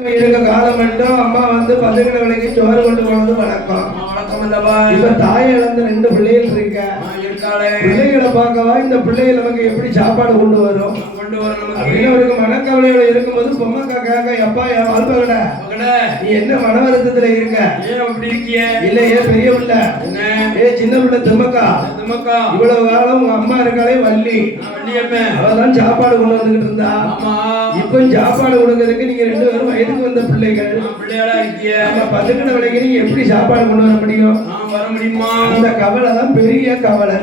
இருக்க காலம் மட்டும் அம்மா வந்து பசங்களை விலைக்கு சோறு கொண்டு போனது வணக்கம். இப்ப தாயை இழந்த 2 பிள்ளைகள் இருக்க பிள்ளைகளை பார்க்கவா இந்த பிள்ளைகள் நமக்கு எப்படி சாப்பாடு கொண்டு வரும் அப்படின்னு அவருக்கு மனக்கவலையோட இருக்கும்போது பொம்மக்கா கேட்க எப்பா என் வாழ்பகட நீ என்ன மன வருத்தத்துல இருக்க இல்லையே பெரிய பிள்ளை சின்ன பிள்ளை திம்மக்கா இவ்வளவு காலம் உங்க அம்மா இருக்காளே வள்ளி அவதான் சாப்பாடு கொண்டு வந்துகிட்டு இருந்தா இப்ப சாப்பாடு கொடுக்கறதுக்கு நீங்க 2 பேரும் வயதுக்கு வந்த பிள்ளைகள் பசங்களை விலைக்கு நீங்க எப்படி சாப்பாடு கொண்டு வர முடியும் அந்த கவலை தான் பெரிய கவலை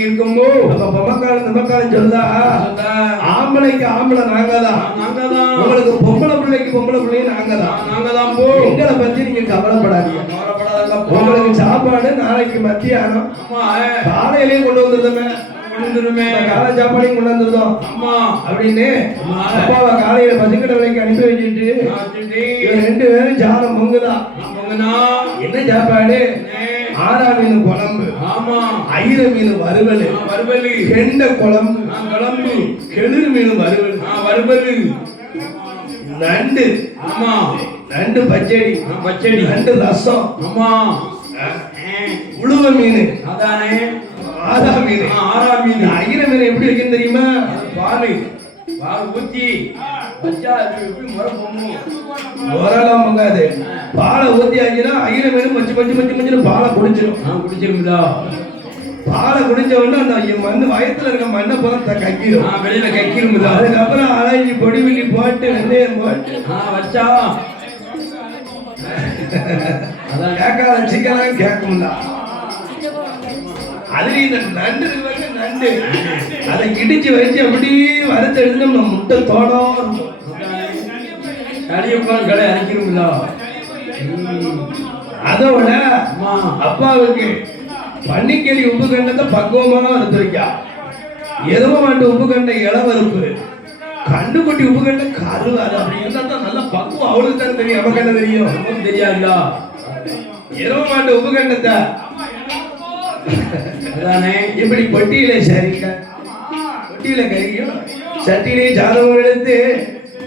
இருக்கும்போ நம்ம பொம்மக்காலம் திம்மக்காலம் சொல்லுதா ஆம்பளைக்கு ஆம்பளை நாங்கதான் உங்களுக்கு பொம்பளை பிள்ளைக்கு பொம்பளை பிள்ளைங்க நாங்கதான் எங்களை பத்தி நீங்க கவலைப்படாதீங்க உங்களுக்கு சாப்பாடு நாளைக்கு மத்தியானம் காலையிலேயே கொண்டு வந்துருந்தோமே காலை சாப்பாடையும் கொண்டு வந்துருந்தோம் அப்படின்னு அப்பாவை காலையில பசுக்கடை விலைக்கு அனுப்பி வச்சுட்டு 2 பேரும் சாதம் பொங்குதான் என்ன சாப்பாடு 6 மீன் குழம்பு ஐர மீன் வறுவல் கெண்ட குழம்பு கெளுரு மீன் வறுவல் நண்டு பச்சடி நண்டு ரசம் உழுவ மீன் ஆறா மீன் ஐர மீன் எப்படி வைக்கணும் தெரியுமா பால் ஊத்தி முறலாம் பொங்காது பாலை ஊத்தி ஆச்சுன்னா ஐர மீன் மச்சு பாலை குடிச்சிரும்ல பாலை குடிச்ச உடனே அந்த மண்ணு வயத்துல இருக்க மண்ணை போல கக்கிடும் வெளியில கக்கிடும் அதுக்கப்புறம் அலைஞ்சி பொடிவில்லி போட்டு வெந்தயம் போட்டு வச்சா கேட்காத சிக்கலாம் கேட்கும்ல அதுல இந்த நண்டு அதை இடிச்சு வச்சு அப்படி வறுத்து எடுத்து நம்ம முட்டை தோடம் கடை அரைக்கிறோம்ல அதோட அப்பாவுக்கு பன்னிக்கறி உப்பு கண்டத்தை பக்குவமாக வறுத்து வைக்கா எதுவும் மாட்டு உப்பு கண்ட இளவறுப்பு கண்டுக்குட்டி உப்பு கண்ட கருவாது அப்படி இருந்தா தான் நல்ல பக்குவம் அவளுக்கு தான் தெரியும் நமக்கு என்ன தெரியும் தெரியாதுல எதுவும் மாட்டு உப்பு கண்டத்தை இப்படி பொட்டியில சரிக்க பொட்டியில கறியும் சட்டியிலே சாதம் எடுத்து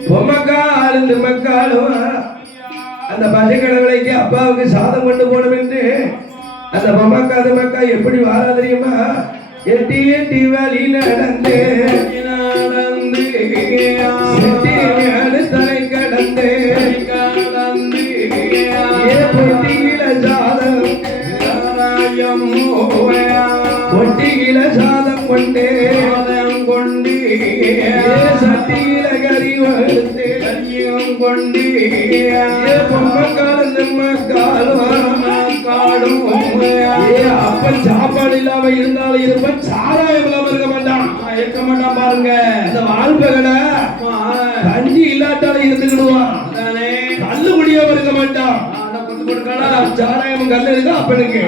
பொம்மக்காலும் திம்மக்காலும் அந்த பசுக்கடை விலைக்கு அப்பாவுக்கு சாதம் கொண்டு போனோம் என்று அந்த பொம்மக்கா திம்மக்கா எப்படி வாரா தெரியுமா எட்டி வழியில நடந்து தலை கடந்து பொட்டியில சாதம் பொட்டியில சாதம் கொண்டு சட்டியில கறி வறுத்து கொண்டு பொம்மக்காலும் திம்மக்காலும் அப்ப சாப்பாடு இல்லாம இருந்தாலும் இருப்ப சாராயம் இல்லாம இருக்க மாட்டான் பாருங்க இந்த வாழ்பகட கஞ்சி இல்லாட்டாலும் இருந்துக்கிடுவான் கல்லு முடியாம இருக்க மாட்டான் சாராயம் கல்லு இருக்கா அப்பனுக்கு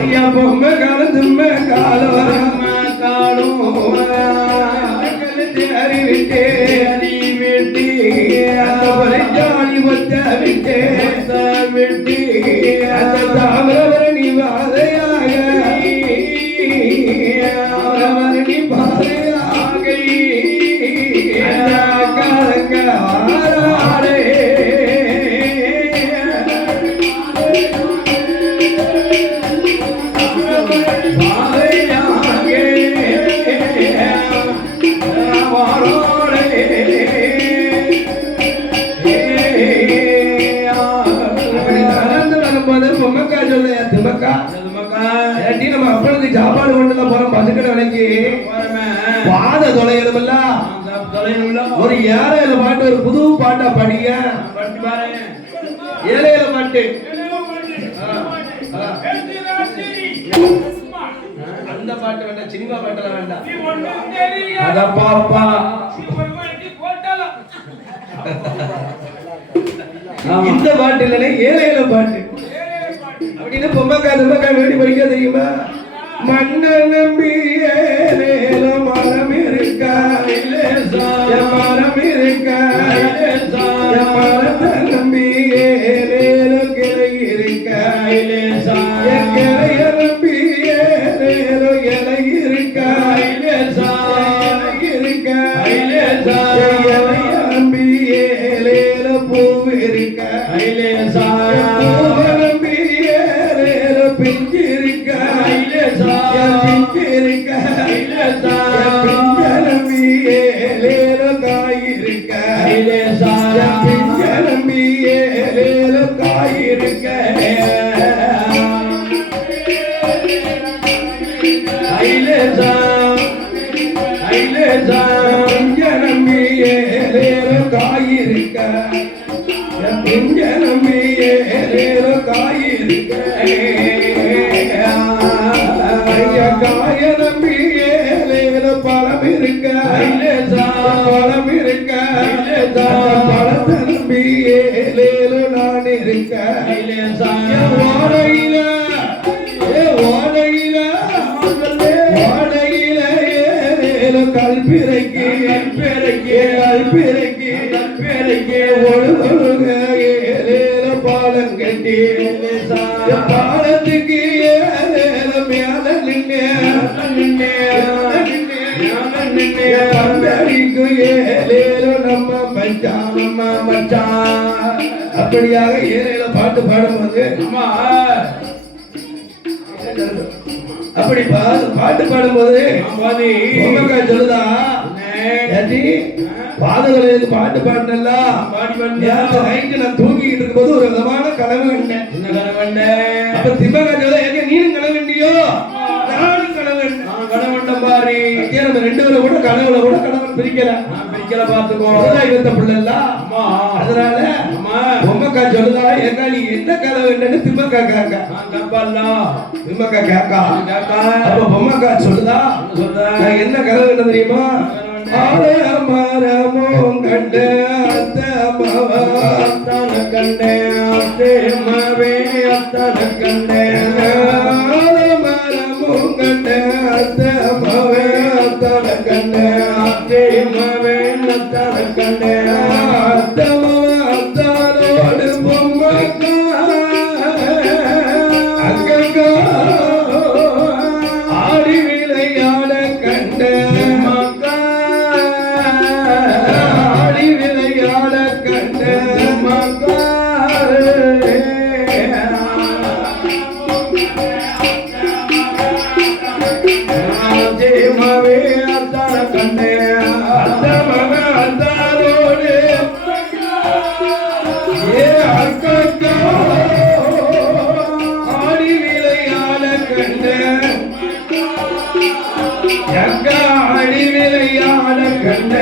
ஐயா பொம்மை காலம் திம்ம காலம் அறிவிட்டே அறிவிட்டு ஜானி ஒத்த விட்டு தாமிரபரணி வாதையாக தாமிரபரணி பாதையாக காலங்க ஆராடே நம்ம அப்பளுக்கு சாப்பாடு கொண்டு போறோம் பசுக்கடை விலைக்கு பாத தொலைகிறதுல ஒரு ஏழையில பாட்டு ஒரு புது பாட்டா படிங்க ஏழையில பாட்டு அந்த பாட்டு வேண்டாம் சினிமா பாட்டுல வேண்டாம் அத பாப்பா இந்த பாட்டு இல்லைன்னா ஏழையில பாட்டு அப்படின்னு பொம்மக்கா திம்மக்கா வேண்டி படிக்க தெரியுமா மண்ண நம்பி ஏலேலம் மரம் இருக்கா மரம் இருக்கா மரத்தை நம்பி ஏலேலம் கிளை இருக்கா கிளைய நம்பி ஏலேலம் இலை இருக்கா இருக்கா ஐலேசா பிஞ்சிருக்க ஐலேசா பிஞ்சிருக்க ஐலேசா பிஞ்சலமியேலேல காயிருக்க ஐலேசா பிஞ்சலமியேலேல காயிருக்க ஐலேசா ஐலேசா பிஞ்சலமியேலேல காயிருக்க பிஞ்சலமியேலேல காயிருக்க காயனமியேலேல பழம் இருக்க பழம் இருக்க பழத்தை நம்பியேலேல நான் இருக்க ஓடையில ஓடையில ஓடையில ஏலேல கல்பிறக்கி கல்பிறக்கி ஒழுங்க ஏலேல பாலம் கட்டி பாலத்துக்கு ஏலேல மேல நின்னேக்கு ஏலேல நம்ம மச்சான் அப்படியாக ஏலேல பாட்டு பாடும்போது அப்படி பாட்டு பாடும்போது சொல்லுதா பாதகளை பாட்டு பாடினல்ல நைட்டு நான் தூங்கிட்டு இருக்கும்போது ஒரு விதமான கனவு கண்டேன் அப்ப திம்மக்கா சொல்லுதா எங்க நீனும் கனவு கண்டியோ நானும் கனவு கனவுண்ட பாரு நம்ம ரெண்டு பேரும் கூட கனவுல கூட கனவு பிரிக்கல பாத்துக்கோ இவத்த பிள்ளைல அதனால பொம்மக்கா சொல்லுதா எங்க நீ என்ன கனவு என்னன்னு திம்மக்கா கேக்கா திம்மக்கா கேக்கா அப்ப பொம்மக்கா சொல்லுதா நான் என்ன கனவு என்ன தெரியுமா மரமும் கண்ட அத்தன கண்ட அத்தே கண்ட மரமும் கண்ட அத்தன கண்ட அத்தே கண்ட அத்தனோடு பொம்மக்கா அக்கா ஆடி விளையாட கண்ட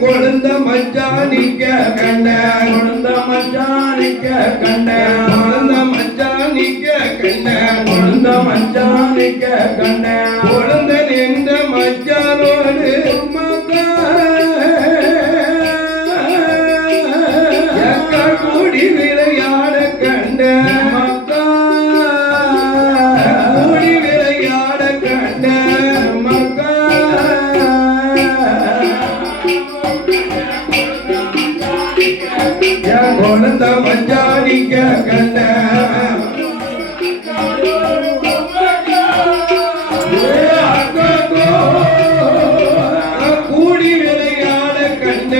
கொழுந்த மச்சானிக்க கண்ட கொழுந்த மச்சானிக்க கண்ட கொழுந்த மச்சானிக்க கண்ட கொழுந்த மச்சானிக்க கண்ட கொழுந்த நின்ற மச்சானோடு மக்கா கூடி விளையாட கண்ட மக்கா கூடி விளையாட கண்ட மக்கா கொழுந்த மஞ்சானிக்க கண்ட கூடி விளையாட கண்ட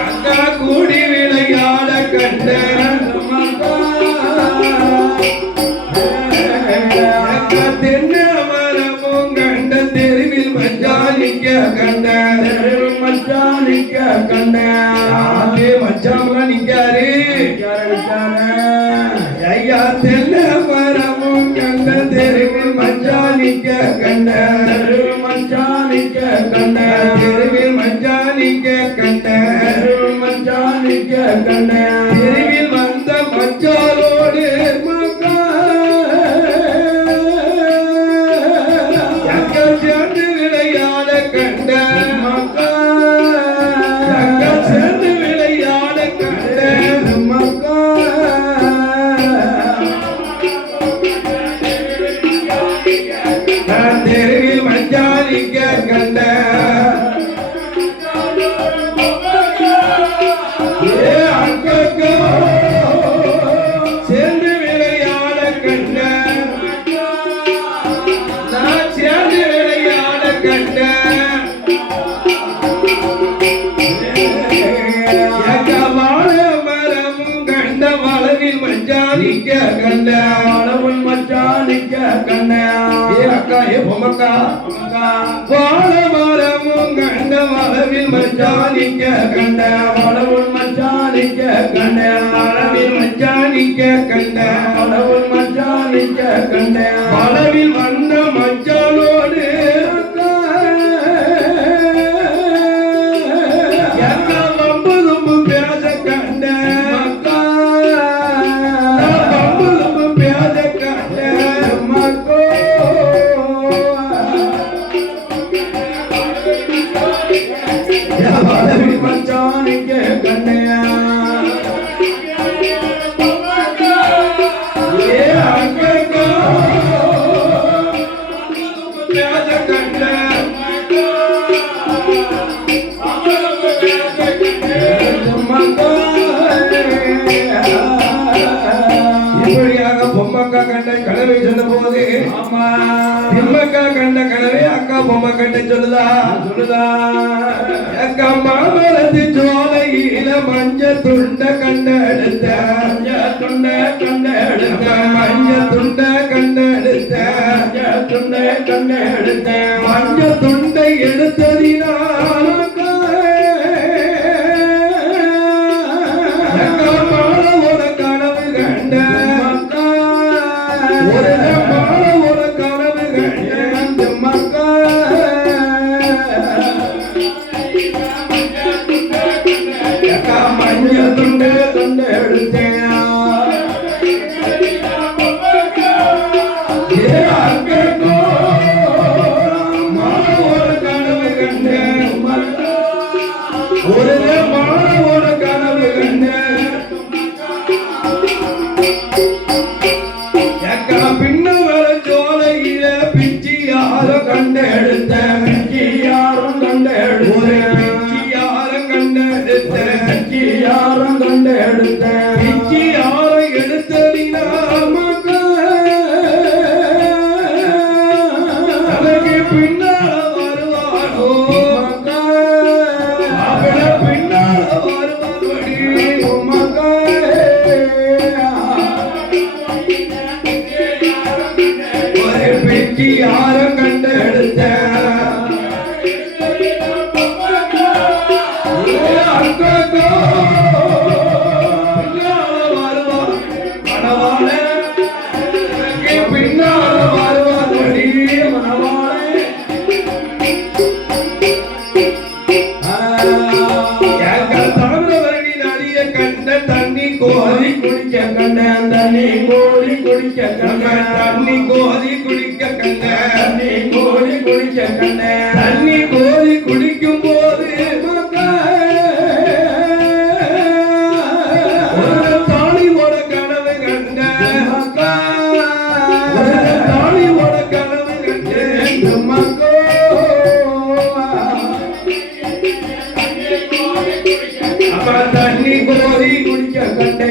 அக்கா கூடி விளையாட கண்ட தென்னை மரமும் கண்ட தெருவில் மஞ்சானிக்க கண்ட மச்சானிக்க கண்ட மச்சாமலாம் நிக்காரு ஐயா தென்னை மரமும் கண்ட தெருவில் மச்சானிக்க கண்ட மச்சானிக்க கண்ட தெருவில் மச்சானிக்க கண்ட மச்சானிக்க கண்ட தெருவில் வந்த மச்சாலோடு சேர்ந்து விளையாட கண்ட மக்கா சேர்ந்து விளையாட கண்ட மக்கா தெருவில் பொம்மக்கா வாழ மரமும் கண்ட மரவில் மச்சானிக்க கண்ட மரவுள் மச்சானிக்க கண்ட மரவில் மச்சானிக்க கண்ட மரவுள் மச்சானிக்க கண்ட மரவில் வந்த மச்சானோடு பொம்மக்கா கண்ட கனவை சொன்ன போது திம்மக்கா கண்ட கனவை அக்கா பொம்மை கண்ட சொல்லுதா அக்கா மாமரத்து சோலையில மஞ்ச துண்ட கண்ட எடுத்த மஞ்ச துண்ட கண்ட எடுத்த மஞ்ச துண்டை எடுத்ததினால் தண்ணி கோரி குடிக்கும் போது தாலியோட கனவு கண்ட தாலியோட கனவு கண்ட மக்கோ அப்புறம் தண்ணி கோரி குடிக்க கண்டே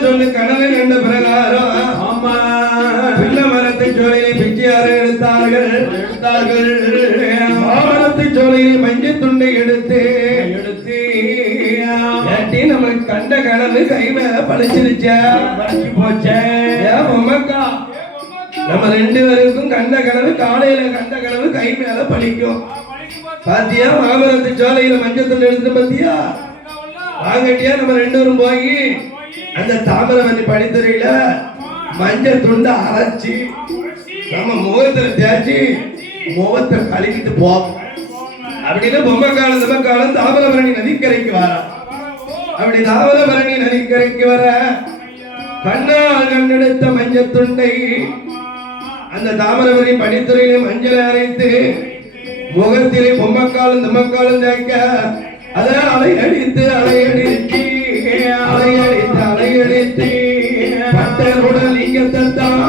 சொல்லு கனவை கண்ட பிரகாரம் பிள்ளை மரத்தை சோலையை பிச்சையாறு எடுத்தார்கள் மாமரத்தை சோலையை மஞ்சள் துண்டை எடுத்து நம்மளுக்கு கண்ட கனவு கை மேல பழிச்சிருச்சா போச்சே பொம்மக்கா நம்ம ரெண்டு பேருக்கும் கண்ட கனவு காலையில கண்ட கனவு கை மேல பழிக்கும் பாத்தியா மாமரத்தை சோலையில மஞ்சள் துண்டை எடுத்து பாத்தியா வாங்கட்டியா நம்ம ரெண்டு பேரும் போய் அந்த தாமிரபரணி படித்துறையில மஞ்சள் துண்டை அரைச்சி நம்ம முகத்துல தேய்ச்சி முகத்தை கழுவிட்டு போவோம் அப்படின்னு பொம்மக்காலம் தமக்காலம் தாமிரபரணி நதிக்கரைக்கு வர அப்படி தாமிரபரணி நதிக்கரைக்கு வர கண்ணால் கண்டெடுத்த மஞ்சள் துண்டை அந்த தாமிரபரணி படித்துறையில மஞ்சளை அரைத்து முகத்திலே பொம்மக்காலம் தமக்காலம் தேய்க்க அதை அலையடித்து பட்டருடன் லிங்கத்தான்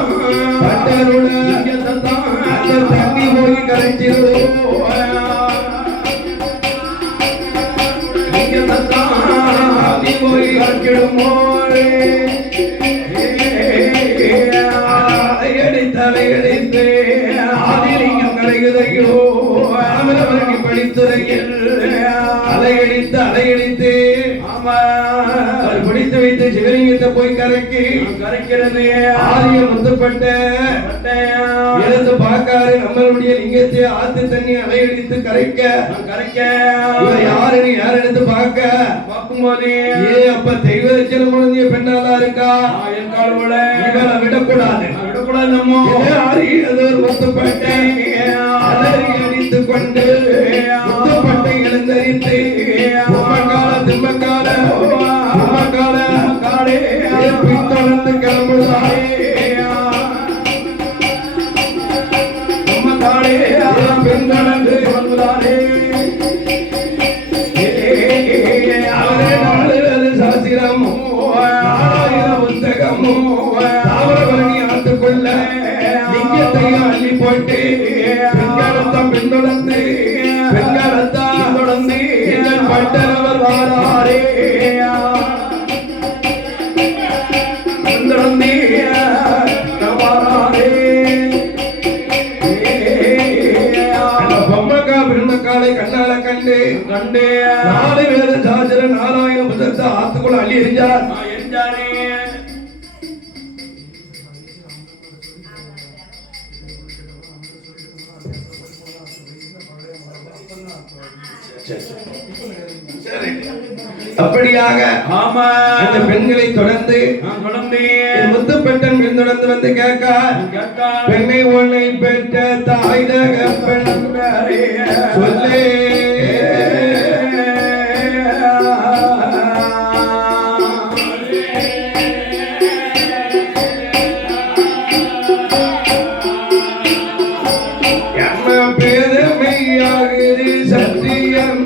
அந்த தண்ணி போய் கரைச்சிடும் வருகிறதையோ அமரவரணி படித்துறையில் அலையடித்து அவர் பிடித்து வைத்து சிவலிங்கத்தை போய் கரைக்கிறது ஆரிய முத்துப்பட்ட எழுந்து பார்க்காரு நம்மளுடைய லிங்கத்தை ஆத்து தண்ணி அலையடித்து கரைக்க யாருன்னு யார் எடுத்து பார்க்கும் போது அப்ப தெய்வ லட்சணம் குழந்தைய பெண்ணாலா இருக்கா இவரை விடக்கூடாது நம்ம ஒரு முத்துப்பட்டை அடித்து கொண்டு முத்துப்பட்டை எழுந்தரித்து திம்மக்கால பின்தொடர்ந்து கிளம்புதாரே பின்தொடர்ந்து கிளம்புதாரே அவரே 4 சாஸ்திரமோ 4000 புத்தகமோ தாவரவரணி ஆத்துக்குள்ள லிங்கத்தையும் அள்ளி போட்டு பெண்களத்தான் பின்தொடர்ந்து பட்டரவர் வாராரே பொம்மக்காலை கண்ணால கண்டு 4 வேத சாஸ்திர 4000 புத்தகத்தை ஆத்துக்குள்ள அள்ளி எறிஞ்சார். அப்படியாக அந்த பெண்களை தொடர்ந்து முத்துப்பட்டன் பின்தொடர்ந்து வந்து கேட்க பெண்ணை உன்னை பெற்ற தாய் தகப்பன் சொல்லே பேதமையாகுது சத்தியம்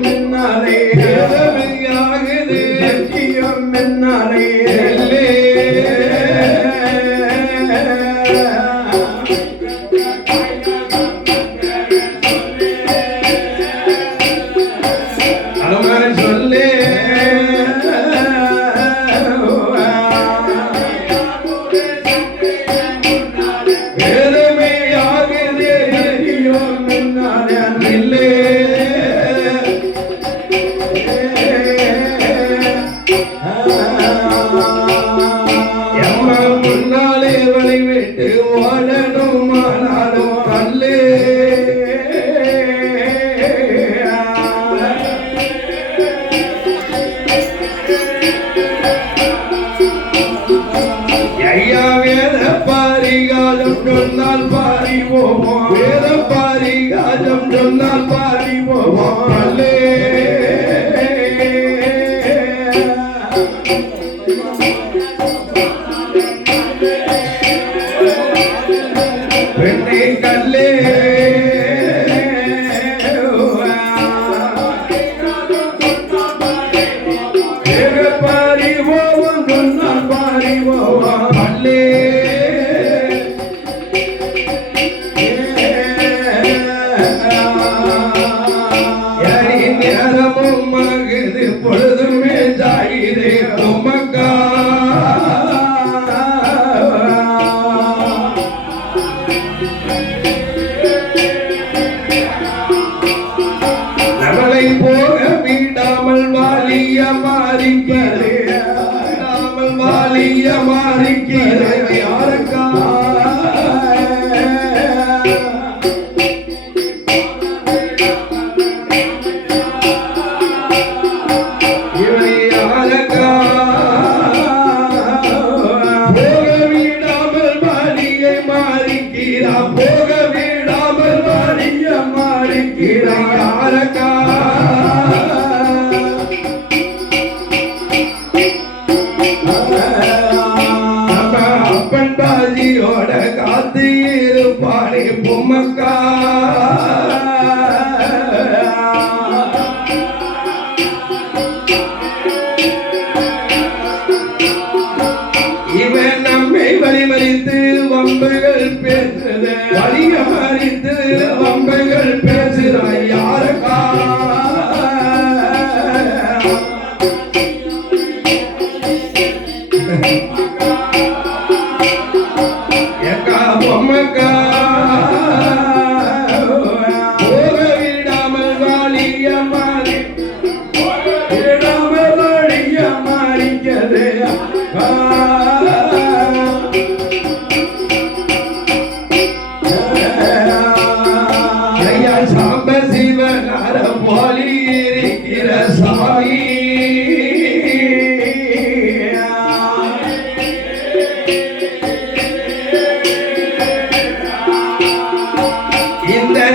வம்பைகள் பேசுகிறாய் யாருக்கா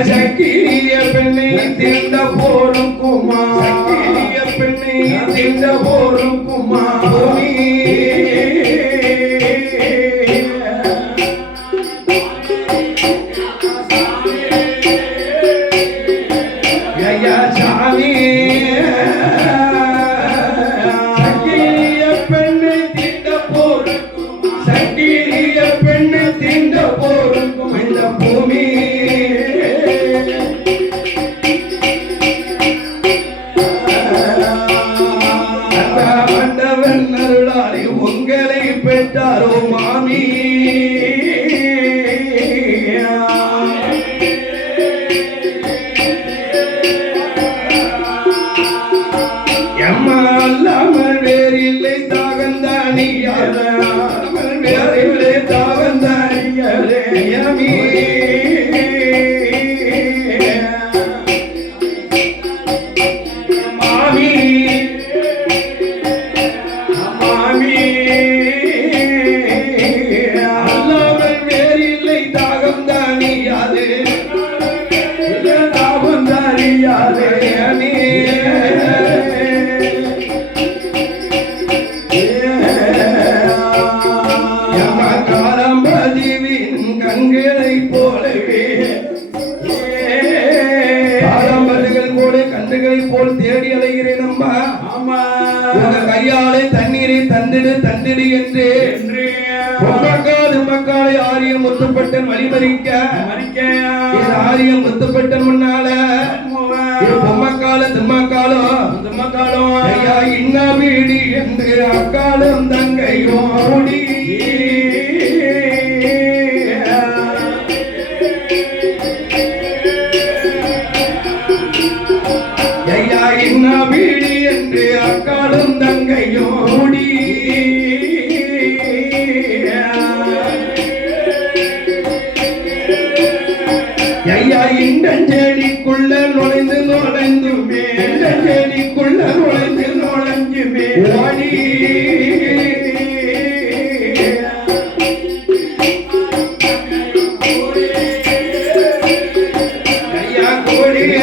சக்கிரிய பெண்ணை தீண்ட போரும் குமா சக்கிரிய பெண்ணை தீண்ட போரும் குமா சாமி சக்கிரிய பெண்ணை தீண்ட போரும் சக்கிரிய பெண்ணை தீண்ட போரும் இந்த பூமி ஆண்டவன் அருளாரி உங்களை பெற்றாரோ மாமி அல்லாமல் வேறில்லை தாகந்தானியாலே வேறில்லை தாகந்தானியாலே யமி மாமி மாமி அல்லாமல் வேறில்லை தாகந்தானியாலே தாகந்தானியாலே யமி கண்களை போலவே பாரம்பரியங்கள் போல கண்ணுகளை போல் தேடி அலைகிறேன் அம்மா ஆமா உங்க கையாலே தண்ணீரை தந்திடு தந்திடு என்று பொம்மக்காலை ஆரியம் முத்துப்பட்டன் வழிமறிக்க ஆரியம் முத்துப்பட்டன் முன்னால பொம்மக்கால திம்மக்காலும் ஐயா இன்ன வீடி என்று அக்காலும் தங்கையும் ஓடி இன்ன வீடி என்று அக்காலும் தங்கையும் ஓடி ஐயா இண்டஞ்செடிக்குள்ள நுழைந்துமே இண்டஞ்செடிக்குள்ள நுழைஞ்சுமே ஓடி ஐயா கோடிய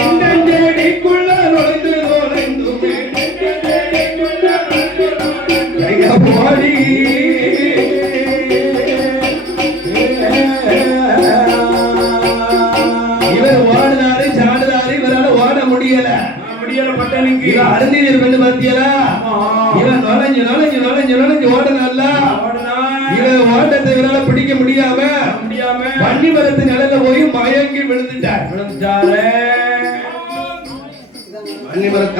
இண்டஞ்செடிக்குள்ள நுழைந்துமே ஐயா ஓடி அருந்தீர் பெண்ணு பாத்தியலா இவன் நுழைஞ்சு ஓடனல்ல இவன் ஓட்டத்தை இவனால பிடிக்க முடியாம வண்டி மரத்து நிலையில போய் மயங்கி விழுந்துட்டாரு வண்டி மரம்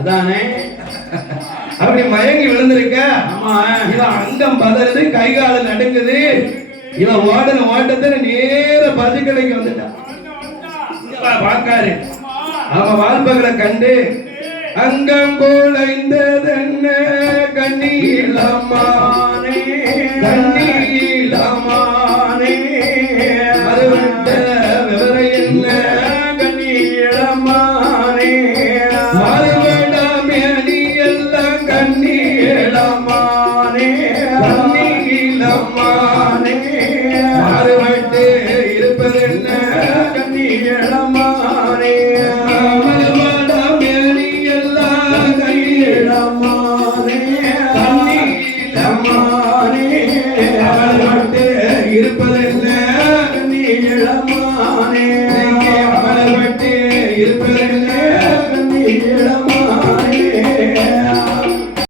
அதானே அப்படி மயங்கி விழுந்திருக்க இவன் அங்கம் பதறது கை கால நடுங்குது இவன் ஓடன ஓட்டத்தை நேர பதுக்கடைக்கு வந்துட்டான் பாக்காரு அவன் வாழ்பகளை கண்டு அங்கம் போலைந்ததென்ன கண்ணீலமானே அறுவட்ட விவரம் என்ன கண்ணீலமானே மாறுவேண்டாமே நீ எல்லாம் கண்ணீலமானே மாறுவட்டு இருப்பதென்ன கண்ணீலமானே இருப்பதென்ன நீளமானே